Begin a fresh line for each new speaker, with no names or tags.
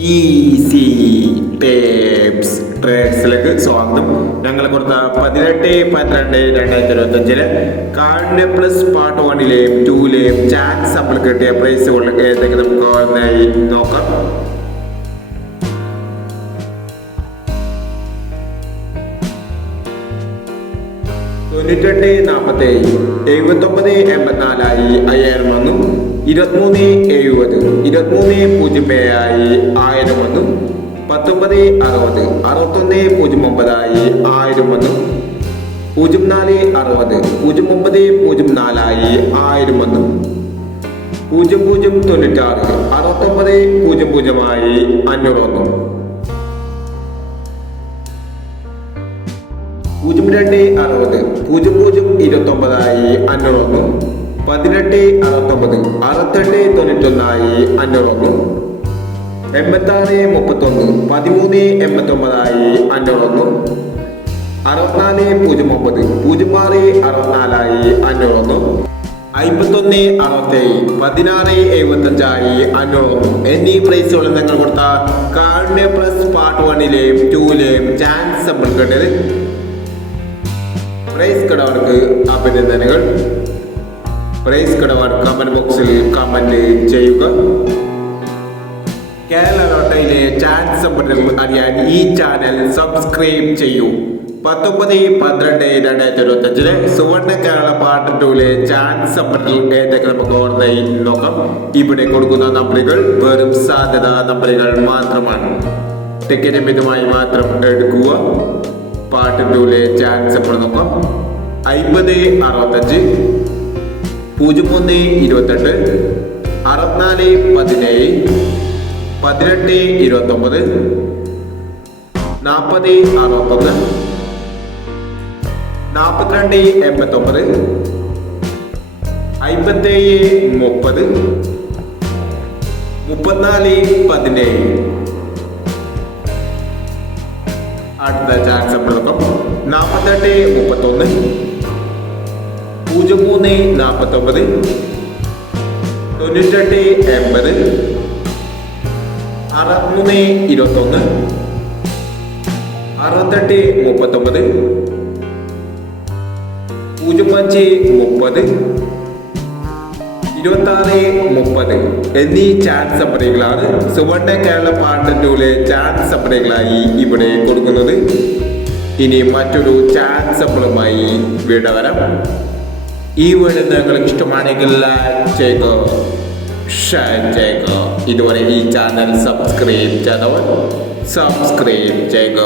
Easy tapes ട്രേഡ്സിലേക്ക് സ്വാഗതം. ഞങ്ങൾ കൊടുത്ത പതിനെട്ട് പന്ത്രണ്ട് രണ്ടായിരത്തി ഇരുപത്തി അഞ്ചിൽ കാർഡിന്റെ പ്ലസ് പാർട്ട് വണ്ണിലെയും ടൂലെയും ചാൻസ് നമ്മൾ കിട്ടിയ പ്രൈസുകളിലൊക്കെ ഏതെങ്കിലും നമുക്ക് നോക്കാം. തൊണ്ണൂറ്റെട്ട് നാൽപ്പത്തി എഴുപത്തൊമ്പത് എൺപത്തിനാലായി അയ്യായിരം വന്നു. ഇരുപത്തിമൂന്ന് എഴുപത് ഇരുപത്തിമൂന്ന് പൂജ്യം ഏഴായി ആയിരം ഒന്നും പത്തൊമ്പത് അറുപത് അറുപത്തൊന്ന് പൂജ്യം ഒമ്പതായി ആയിരം ഒന്നും പൂജ്യം നാല് അറുപത് പൂജ്യം ഒമ്പത് പൂജ്യം നാലായി ആയിരം ഒന്നും പൂജ്യം പൂജ്യം തൊണ്ണൂറ്റാറ് അറുപത്തൊമ്പത് പൂജ്യം പൂജ്യമായി അഞ്ഞൂറൊന്നും. പൂജ്യം രണ്ട് അറുപത് പൂജ്യം പൂജ്യം ഇരുപത്തൊമ്പതായി അഞ്ഞൂറൊന്നും. പതിനെട്ട് അറുപത്തൊമ്പത് അറുപത്തെട്ട് തൊണ്ണൂറ്റൊന്നായി അഞ്ഞൂറ് വന്നു എൺപത്താറ് മുപ്പത്തൊന്ന് പതിമൂന്ന് എൺപത്തൊമ്പതായി അഞ്ഞൂറ് വന്നു അറുപത്തിനാല് പൂജ്യം ഒമ്പത് പൂജ്യം ആറ് അറുപത്തിനാലായി അഞ്ഞൂറ് വന്നു അമ്പത്തൊന്ന് അറുപത്തേഴ് പതിനാറ് എഴുപത്തഞ്ചായി അഞ്ഞൂറ് എന്നീ പ്രൈസുകൾ നിങ്ങൾ കൊടുത്ത കാർഡിന്റെ പ്ലസ് പാർട്ട് വണ്ണിലെയും ടൂലെയും ചാൻസ് നമ്മൾ കണ്ടത്. പ്രൈസ് കടവർക്ക് അഭിനന്ദനങ്ങൾ. പ്രൈസ് കടവാൻ കമന്റ് ബോക്സിൽ കമന്റ് ചെയ്യുക. കേരള ലോട്ടയിലെ ചാൻസ് സമ്പന്നങ്ങൾ അറിയാൻ ഈ ചാനൽ സബ്സ്ക്രൈബ് ചെയ്യൂ. പത്തൊമ്പത് പന്ത്രണ്ട് രണ്ടായിരത്തി ഇരുപത്തി അഞ്ചിലെ സുവർണ കേരള പാർട്ട് ടൂലെ ചാൻസ് സമ്പന്നങ്ങൾ ഏതൊക്കെ നമുക്ക് ഓർമ്മയിൽ നോക്കാം. ഇവിടെ കൊടുക്കുന്ന നമ്പറുകൾ വെറും സാധ്യത നമ്പറുകൾ മാത്രമാണ്. ടിക്കറ്റ് മിതമായി മാത്രം എടുക്കുക. പാർട്ട് ടൂലെ ചാൻസ് നമ്മൾ നോക്കാം. അമ്പത് അറുപത്തഞ്ച് പൂജ്യം ഒന്ന് ഇരുപത്തെട്ട് അറുപത്തിനാല് പതിനേഴ് പതിനെട്ട് ഇരുപത്തൊമ്പത് നാൽപ്പത് അറുപത്തൊന്ന് നാൽപ്പത്തിരണ്ട് എൺപത്തൊമ്പത് അമ്പത്തേഴ് മുപ്പത് മുപ്പത്തിനാല് പതിനേഴ്. അടുത്ത ചാൻസ് നാൽപ്പത്തെട്ട് മുപ്പത്തൊന്ന്. പൂജ്യം മൂന്ന് നാൽപ്പത്തൊമ്പത് തൊണ്ണൂറ്റെട്ട് എൺപത്. അറുപത്തിമൂന്ന് ഇരുപത്തൊന്ന്. അറുപത്തെട്ട് മുപ്പത്തൊമ്പത്. പൂജ്യം അഞ്ച് മുപ്പത്. ഇരുപത്താറ് മുപ്പത് എന്നീ ചാൻസ് സപ്പറികളാണ് സുവർണ കേരള പാട്ടൂലെ ചാൻസ് സപ്പറികളായി ഇവിടെ കൊടുക്കുന്നത്. ഇനി മറ്റൊരു ചാൻസ് സപ്പളുമായി വിട വരാം. ഈ വീഡിയോ നിങ്ങൾക്ക് ഇഷ്ടമാണെങ്കിൽ ലൈക്ക് ചെയ്യുക ഷെയർ ചെയ്യുക. ഇതുവരെ ഈ ചാനൽ സബ്സ്ക്രൈബ് ചെയ്തവർ സബ്സ്ക്രൈബ് ചെയ്യുക.